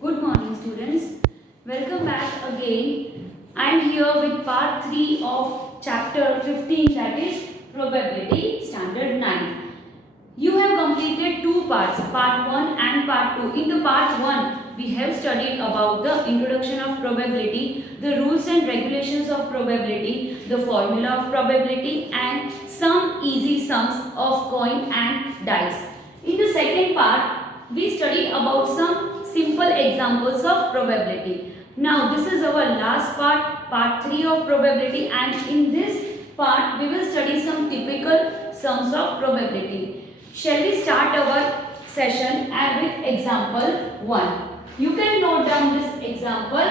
Good morning, students. Welcome back again. I am here with part 3 of chapter 15, that is Probability Standard 9. You have completed two parts, part 1 and part 2. In the part 1, we have studied about the introduction of probability, the rules and regulations of probability, the formula of probability, and some easy sums of coin and dice. In the second part, we studied about some simple examples of probability. Now, this is our last part, part 3 of probability, and in this part, we will study some typical sums of probability. Shall we start our session with example 1? You can note down this example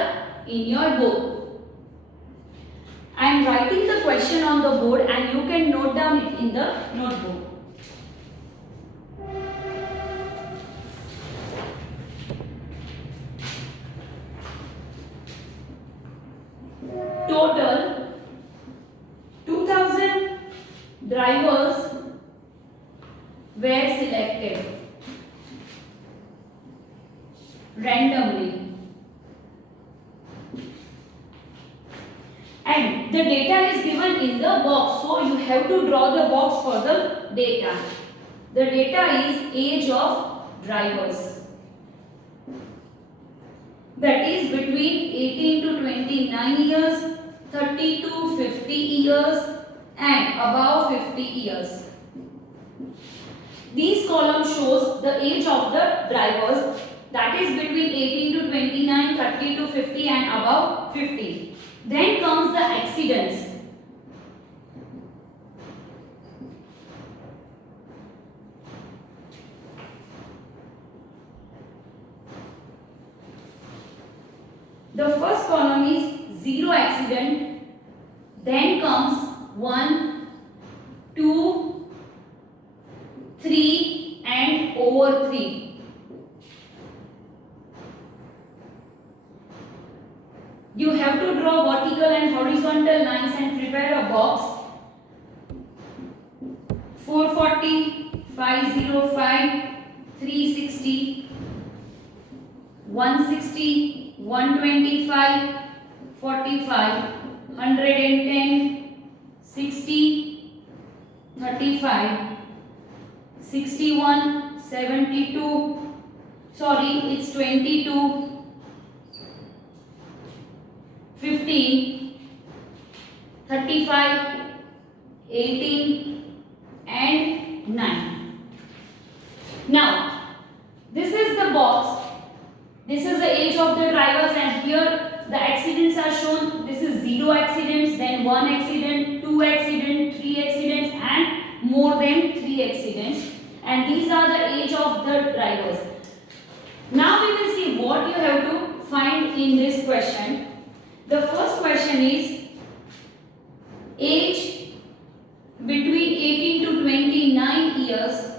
in your book. I am writing the question on the board and you can note down it in the notebook. Total 2000 drivers were selected randomly, and the data is given in the box, so you have to draw the box for the data. The data is age of drivers, that is between 18 to 29 years, 30 to 50 years and above 50 years. These columns shows the age of the drivers, that is between 18 to 29, 30 to 50 and above 50. Then comes the accidents. The first column is 0 accident, then comes 1, 2, 3 and over 3. You have to draw vertical and horizontal lines and prepare a box. 440, 505, 360, 160, 125, 45, 110, 60, 35, 61, 72, sorry, it's 22, 15, 35, 18 and 9. Now, this is the box. This is the age of the drivers, and here the accidents are shown. This is 0 accidents, then 1 accident, 2 accidents, 3 accidents and more than 3 accidents. And these are the age of the drivers. Now we will see what you have to find in this question. The first question is age between 18 to 29 years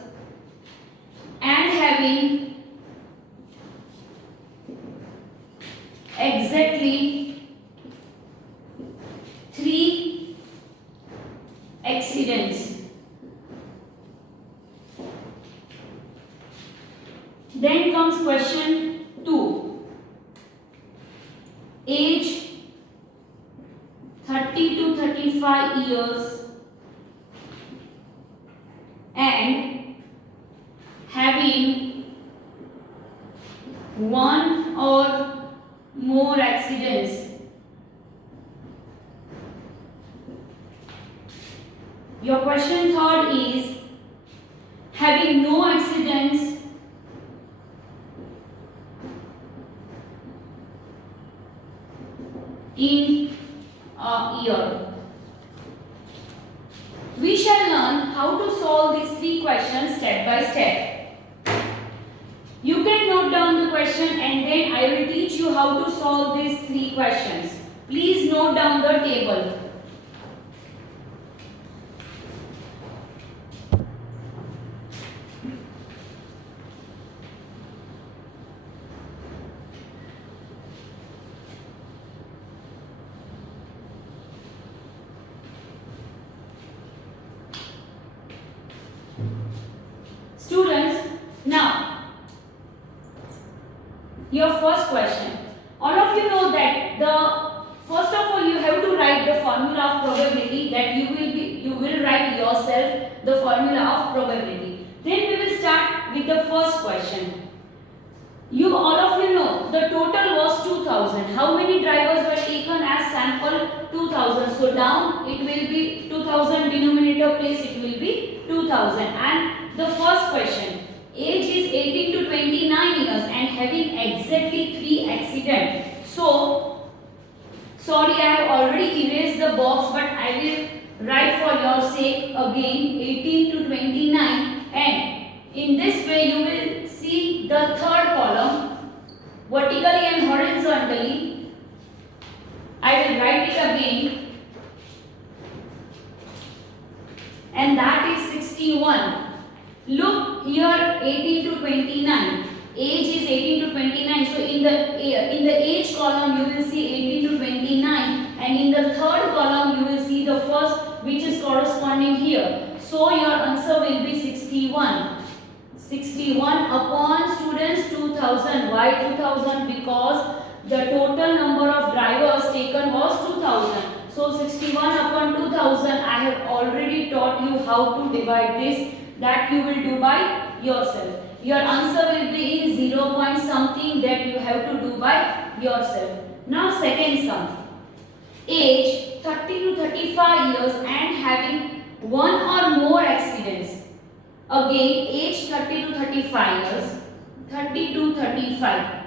and having exactly 3 accidents. Then comes question 2. Age 30 to 35 years and having 1 or more accidents. Your question 3rd is having no accidents in a year. We shall learn how to solve these 3 questions step by step. You can note down the question and then I will teach you how to solve these 3 questions. Please note down the table. Students, now your first question. All of you know that first of all you have to write the formula of probability, that you will write yourself the formula of probability. Then we will start with the first question. All of you know the total was 2000. How many drivers were taken as sample? 2000. So down it will be 2000, denominator place it will be 2000. And the first question, age is 18 to 29 years and having exactly 3 accidents. So sorry, I have already erased the box, but I will write for your sake again 18 to 29, and in this way you will see the third column vertically and horizontally. I will write it again, and that is 61. Look here, 18 to 29. Age is 18 to 29. So in the age column you will see 18 to 29, and in the third column you will see the first, which is corresponding here. So your answer will be 61. 61 upon students 2000. Why 2000? Because the total number of drivers taken was 2000. So 61 upon 2000, I have already taught you how to divide this, that you will do by yourself. Your answer will be in 0 point something, that you have to do by yourself. Now second sum. Age 30 to 35 years and having one or more accidents. Again, age 30 to 35 years, 30 to 35,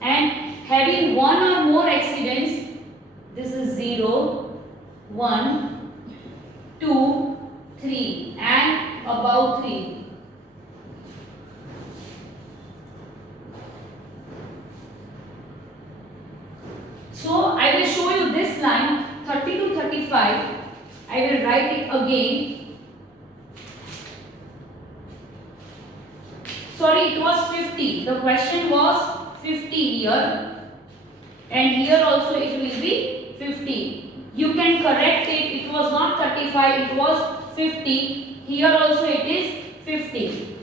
and having one or more accidents. This is 0, 1, 2, 3 and above 3. So I will show you this line 30 to 35. I will write it again. Sorry, it was 50. The question was 50 here, and here also it will be 50. You can correct it. It was not 35, it was 50. Here also it is 50.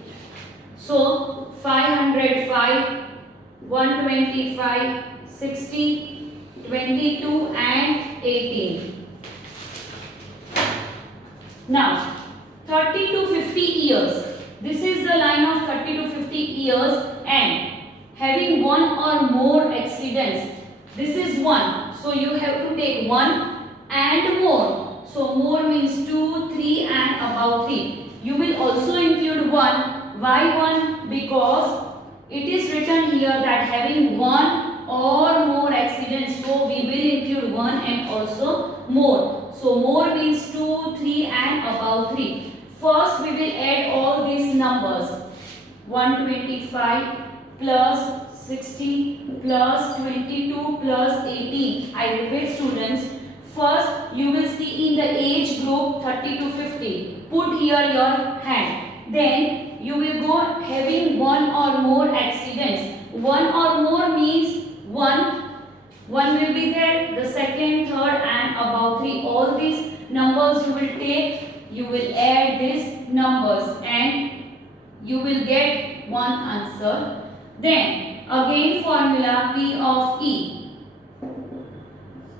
So 505, 125, 60, 22 and 18. Now 30 to 50 years. This is the line of 30 to 50 years and having one or more accidents. This is 1. So you have to take 1 and more. So more means 2, 3 and above 3. You will also include 1. Why 1? Because it is written here that having one or more accidents. So we will include 1 and also more. So more means 2, 3 and above 3. First we will add all these numbers. 125 plus 60 plus 22 plus 18. I repeat students. First you will see in the age group 30 to 50. Put here your hand. Then you will go having one or more accidents. One or more means 1. 1 will be there. The second, third and above 3. All these numbers you will take. You will add these numbers and you will get one answer. Then again formula P of E.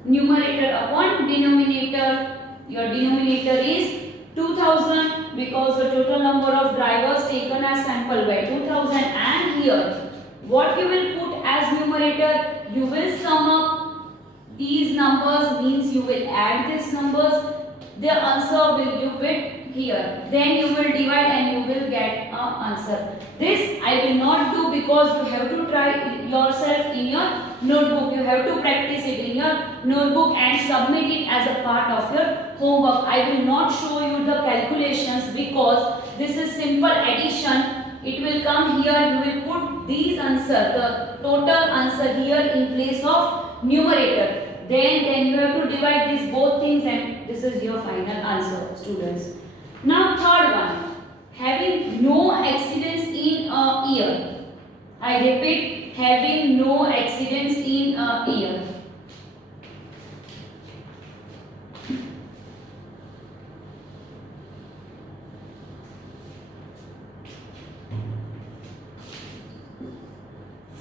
Numerator upon denominator. Your denominator is 2000 because the total number of drivers taken as sample by 2000, and here what you will put as numerator, you will sum up these numbers, means you will add these numbers. The answer will you put here. Then you will divide and you will get an answer. This I will not do because you have to try yourself in your notebook. You have to practice it in your notebook and submit it as a part of your homework. I will not show you the calculations because this is simple addition. It will come here. You will put these answer, the total answer here in place of numerator. Then you have to divide these both things and this is your final answer, students. Now third one, having no accidents in a year. I repeat, having no accidents in a year.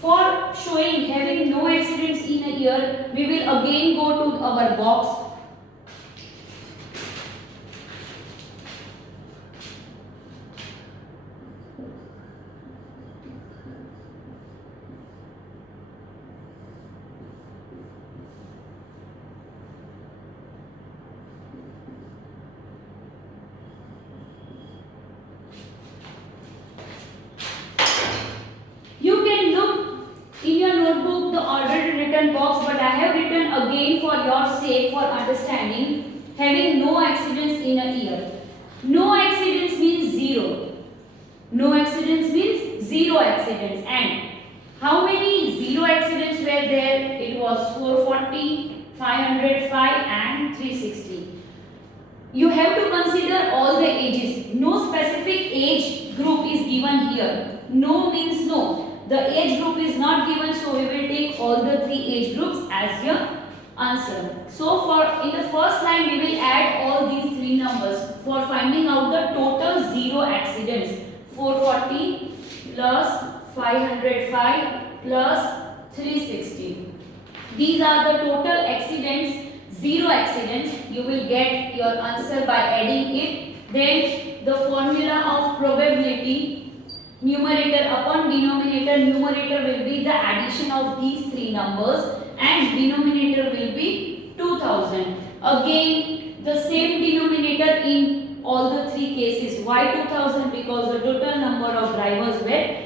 For showing having no accidents in a year, we will again go to our box. The already written box, but I have written again for your sake, for understanding, having no accidents in a year. No accidents means zero. No accidents means zero accidents. And how many zero accidents were there? It was 440, 505 and 360. You have to consider all the ages. No specific age group is given here. No means no. The age group is not given, so we will take all the three age groups as your answer. So for in the first line we will add all these three numbers for finding out the total zero accidents. 440 plus 505 plus 360. These are the total accidents, zero accidents. You will get your answer by adding it. Then the formula of probability, numerator upon denominator. Numerator will be the addition of these three numbers and denominator will be 2000. Again the same denominator in all the three cases. Why 2000? Because the total number of drivers were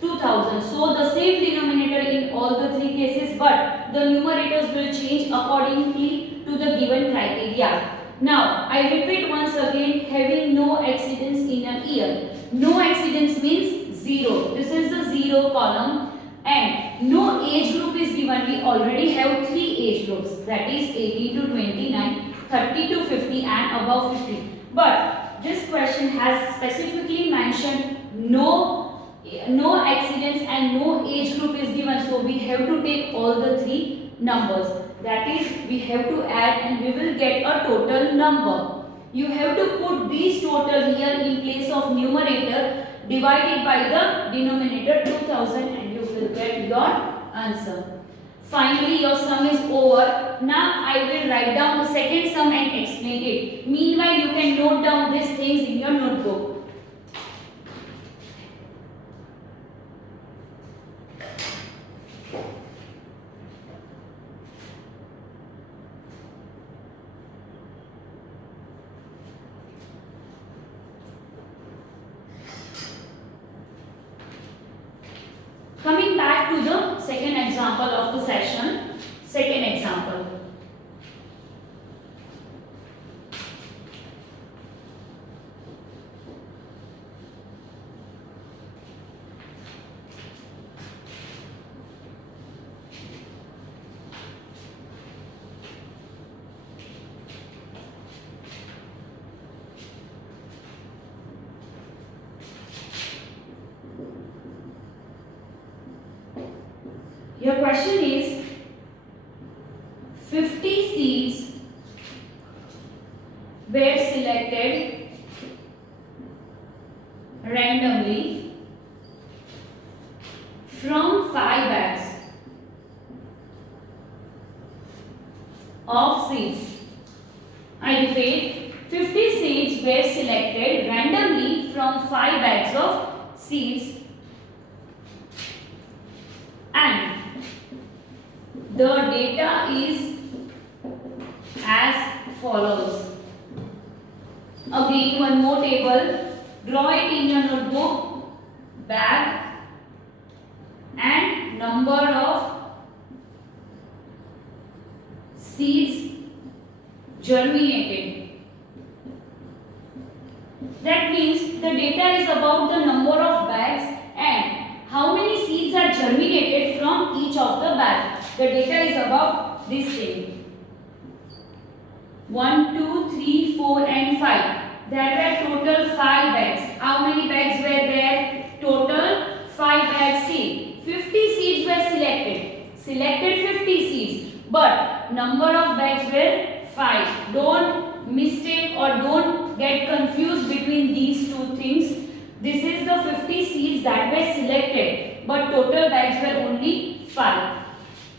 2000. So the same denominator in all the three cases, but the numerators will change accordingly to the given criteria. Now I repeat once again, having no accidents in a year. No accidents means zero. This is the zero column, and no age group is given. We already have three age groups, that is 18 to 29, 30 to 50 and above 50. But this question has specifically mentioned no accidents and no age group is given, so we have to take all the three numbers. That is, we have to add and we will get a total number. You have to put these total here in place of numerator divided by the denominator 2000 and you will get your answer. Finally, your sum is over. Now I will write down the second sum and explain it. Meanwhile, you can note down these things in your notebook. Coming back to the second example of the session. Second example. Your question is 50 seeds were selected randomly from 5 bags of seeds. I repeat, 50 seeds were selected randomly from 5 bags of seeds and the data is as follows. Again, one more table. Draw it in your notebook. Bag and number of seeds germinated. That means the data is about the number of bags and how many seeds are germinated from each of the bags. The data is about this thing. 1, 2, 3, 4 and 5. There were total 5 bags. How many bags were there? Total 5 bags seed. 50 seeds were selected. Selected 50 seeds. But number of bags were 5. Don't mistake or don't get confused between these two things. This is the 50 seeds that were selected. but total bags were only 5.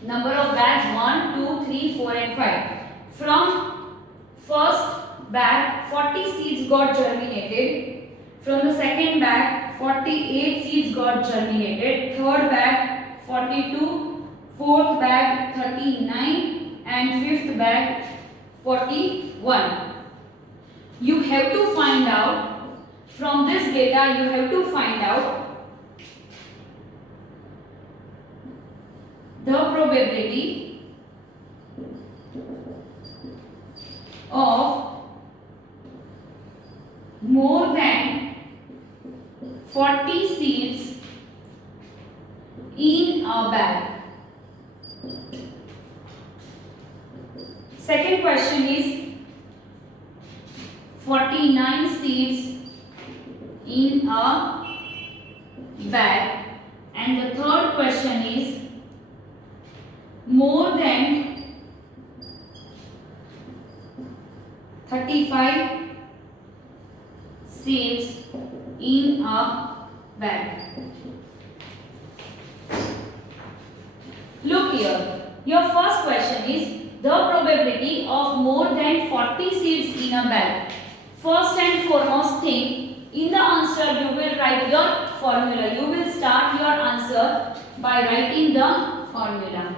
Number of bags 1, 2, 3, 4 and 5. From first bag 40 seeds got germinated. From the second bag 48 seeds got germinated. Third bag 42. Fourth bag 39 and fifth bag 41. You have to find out from this data, you have to find out the probability of more than 40 seeds in a bag. Second question is 49 seeds in a bag, and the third question is more than 35 seeds in a bag. Look here, your first question is the probability of more than 40 seeds in a bag. First and foremost thing, in the answer you will write your formula. You will start your answer by writing the formula.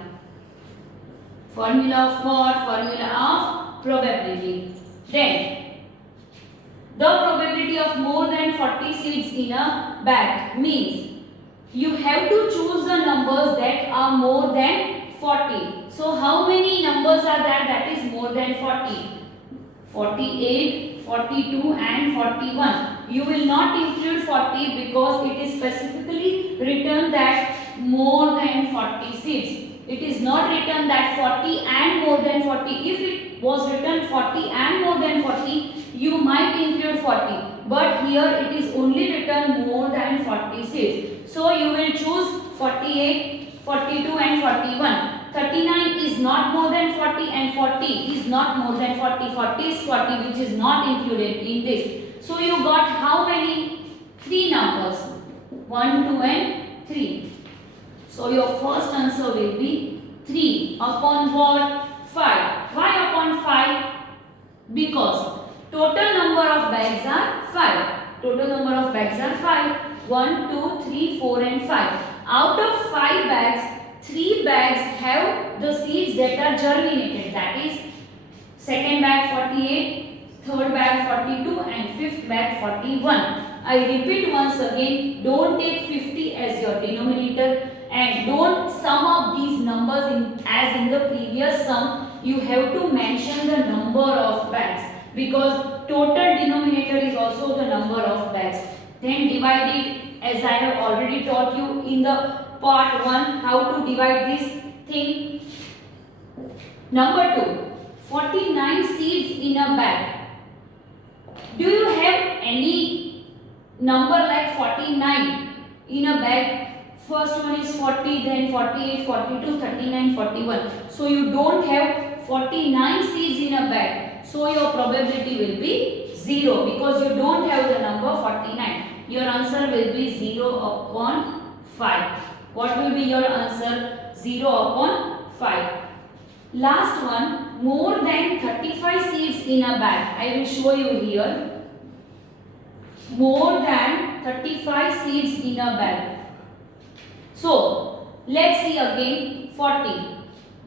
Formula of what? Formula of probability. Then, the probability of more than 40 seeds in a bag means you have to choose the numbers that are more than 40. So, how many numbers are there that is more than 40? 48, 42 and 41. You will not include 40 because it is specifically written that more than 40 seeds. It is not written that 40 and more than 40. If it was written 40 and more than 40, you might include 40. But here it is only written more than 40 seeds. So you will choose 48, 42 and 41. 39 is not more than 40 and 40 is not more than 40. 40 is 40 which is not included in this. So you got how many? 3 numbers. 1, 2 and 3. So your first answer will be 3 upon what? 5. Why upon 5? Because total number of bags are 5. Total number of bags are 5. 1, 2, 3, 4 and 5. Out of 5 bags, 3 bags have the seeds that are germinated. That is second bag 48, third bag 42 and fifth bag 41. I repeat once again, don't take 50 as your denominator and don't sum up these numbers as in the previous sum. You have to mention the number of bags because total denominator is also the number of bags. Then divide it as I have already taught you in the part 1 how to divide this thing. Number 2, 49 seeds in a bag. Do you have any number like 49 in a bag? First one is 40, then 48, 42, 39, 41. So you don't have 49 seeds in a bag. So your probability will be 0 because you don't have the number 49. Your answer will be 0 upon 5. What will be your answer? 0 upon 5. Last one, more than 35 seeds in a bag. I will show you here. More than 35 seeds in a bag. So, let's see again 40.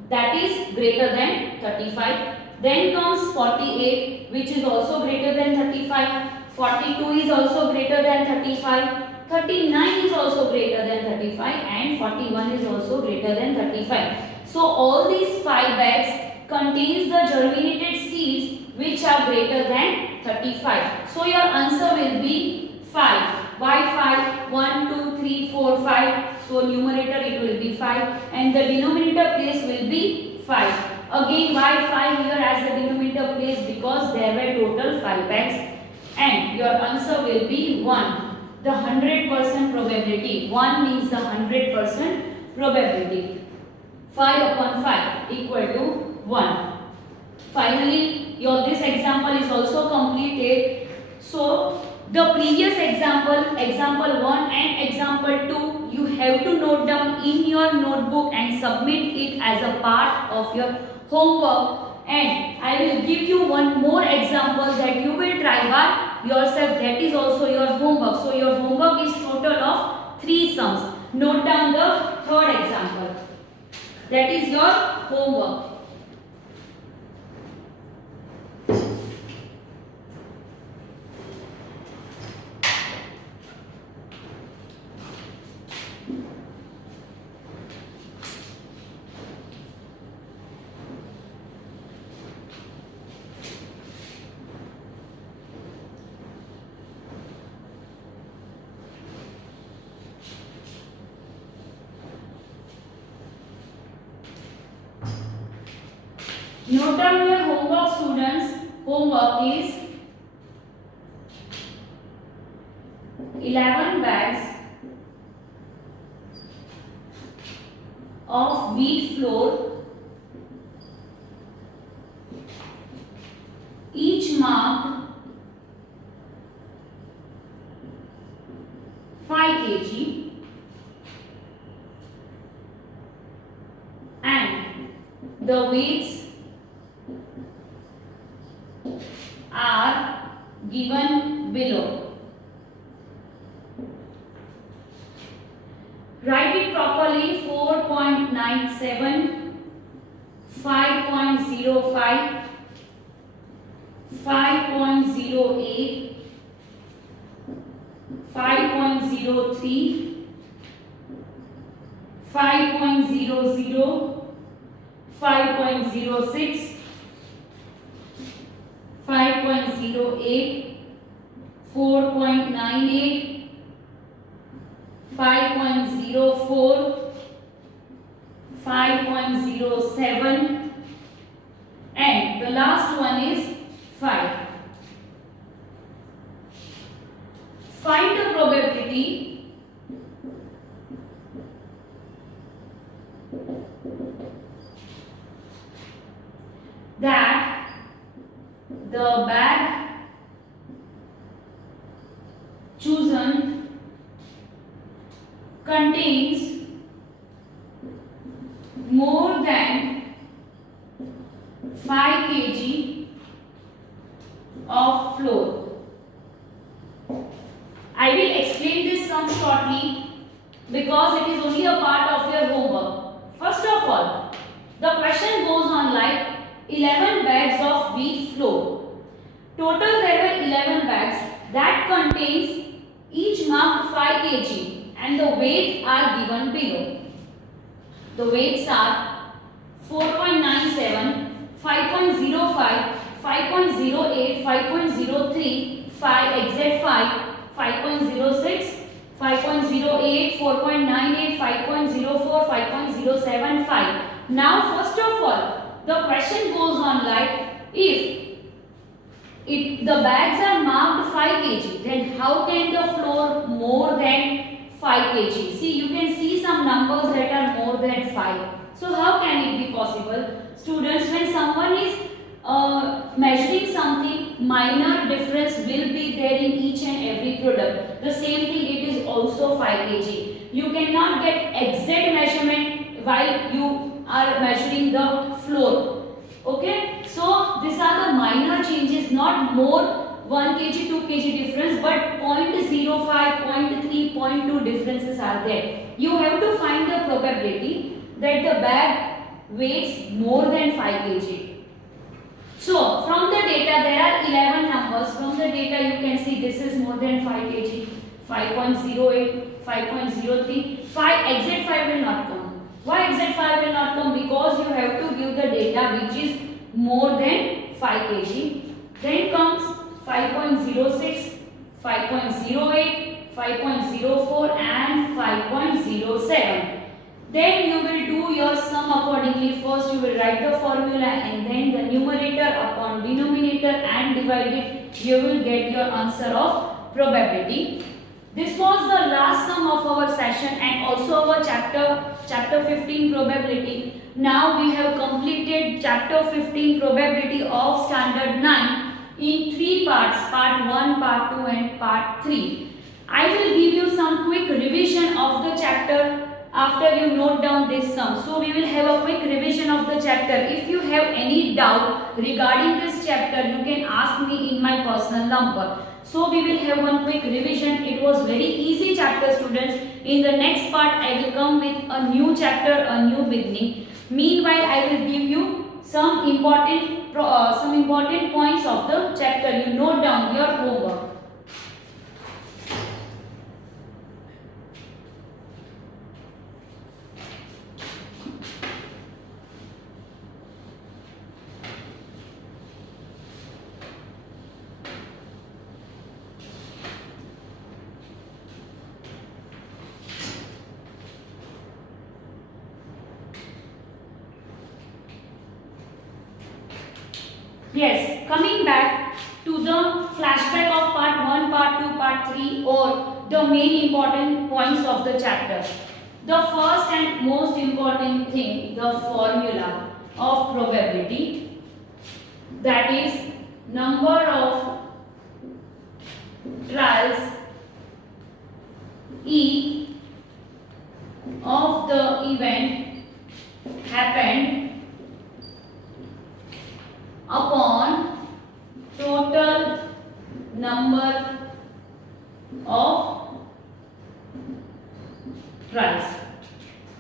That is greater than 35. Then comes 48 which is also greater than 35. 42 is also greater than 35. 39 is also greater than 35 and 41 is also greater than 35. So all these 5 bags contains the germinated seeds which are greater than 35. So your answer will be 5. Why 5? 1, 2, 3, 4, 5. So numerator it will be 5 and the denominator place will be 5. Again why 5 here as the denominator place? Because there were total 5 bags and your answer will be 1. The 100% probability. 1 means the 100% probability. 5 upon 5 equal to 1. Finally, this example is also completed. So, the previous example, example 1 and example 2, you have to note down in your notebook and submit it as a part of your homework. And I will give you one more example that you will try by yourself. That is also your homework. So your homework is total of 3 sums. Note down the third example. That is your homework. Note down your homework, students. Homework is 11 bags of wheat flour, each marked 5 kg, and the weights are given below. Write it properly. 4.97, 5.05, 5.08, 5.03, 5.00, 5.06, 5.08, 4.98, 5.04, 5.07, and the last one is 5. Find the probability that the bag chosen contains more than 5 kg of flour. I will explain this sum shortly because it is only a part of your homework. First of all, the question goes on like 11 bags of wheat flour. Total there were 11 bags that contains each marked 5 kg and the weight are given below. The weights are 4.97, 5.05, 5.08, 5.03, 5 exact 5.06, 5.08, 4.98, 5.04, 5.07, 5. Now first of all, the question goes on like if the bags are marked 5 kg, then how can the flour more than 5 kg? See, you can see some numbers that are more than 5. So how can it be possible? Students, when someone is measuring something, minor difference will be there in each and every product. The same thing, it is also 5 kg. You cannot get exact measurement while you are measuring the flour. Okay, so these are the minor changes, not more 1 kg, 2 kg difference, but 0.05, 0.3, 0.2 differences are there. You have to find the probability that the bag weighs more than 5 kg. So, from the data, there are 11 numbers. From the data, you can see this is more than 5 kg, 5.08, 5.03, 5, exact 5 will not come. Why exact 5 will not come? Because you have to give the data which is more than 5 kg. Then comes 5.06, 5.08, 5.04 and 5.07. Then you will do your sum accordingly. First you will write the formula and then the numerator upon denominator and divide it. You will get your answer of probability. This was the last sum of our session and also our chapter 15 probability. Now we have completed chapter 15 probability of standard 9 in 3 parts, part 1, part 2 and part 3. I will give you some quick revision of the chapter after you note down this sum. So we will have a quick revision of the chapter. If you have any doubt regarding this chapter, you can ask me in my personal number. So we will have one quick revision. It was very easy chapter, students. In the next part, I will come with a new chapter, a new beginning. Meanwhile, I will give you some important points of the chapter. You note down your homework. Yes, coming back to the flashback of part 1, part 2, part 3 or the main important points of the chapter. The first and most important thing, the formula of probability, that is number of trials E of the event happened upon total number of tries.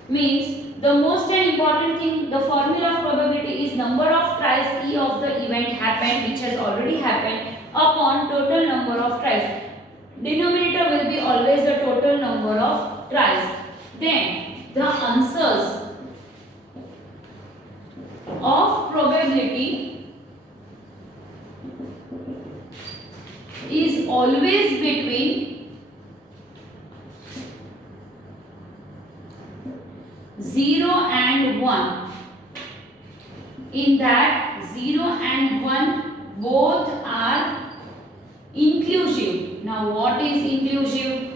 Means the most important thing, the formula of probability is number of tries E of the event happened, which has already happened, upon total number of tries. Denominator will be always the total number of tries. Then the answers of probability is always between 0 and 1. In that 0 and 1 both are inclusive. Now what is inclusive?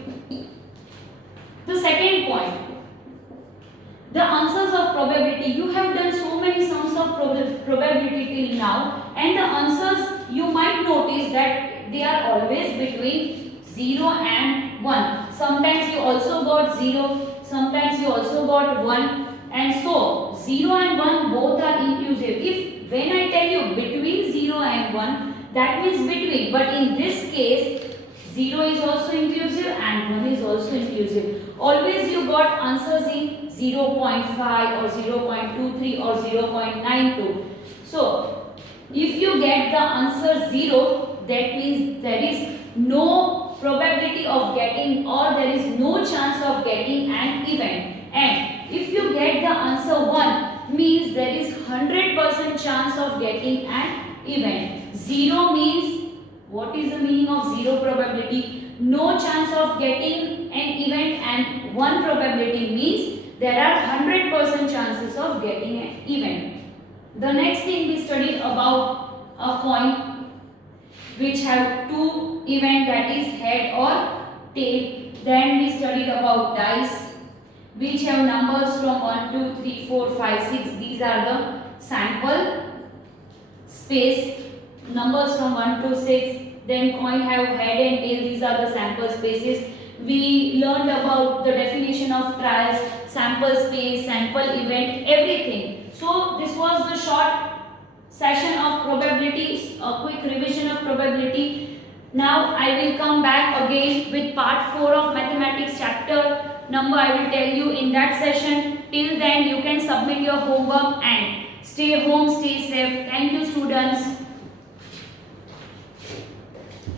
The second point, the answers of probability. You have done so many sums of probability till now, and the answers you might notice that they are always between 0 and 1. Sometimes you also got 0, sometimes you also got 1, and so 0 and 1 both are inclusive. If when I tell you between 0 and 1, that means between, but in this case 0 is also inclusive and 1 is also inclusive. Always you got answers in 0.5 or 0.23 or 0.92. So if you get the answer 0, that means there is no probability of getting, or there is no chance of getting an event. And if you get the answer 1, means there is 100% chance of getting an event. 0 means, what is the meaning of 0 probability? No chance of getting an event, and 1 probability means there are 100% chances of getting an event. The next thing we studied about a coin which have two event, that is head or tail. Then we studied about dice which have numbers from 1, 2, 3, 4, 5, 6. These are the sample space, numbers from 1 to 6. Then coin have head and tail. These are the sample spaces. We learned about the definition of trials, sample space, sample event, everything. So this was the short session of probabilities, a quick revision of probability. Now I will come back again with part 4 of mathematics chapter number. I will tell you in that session. Till then you can submit your homework and stay home, stay safe. Thank you.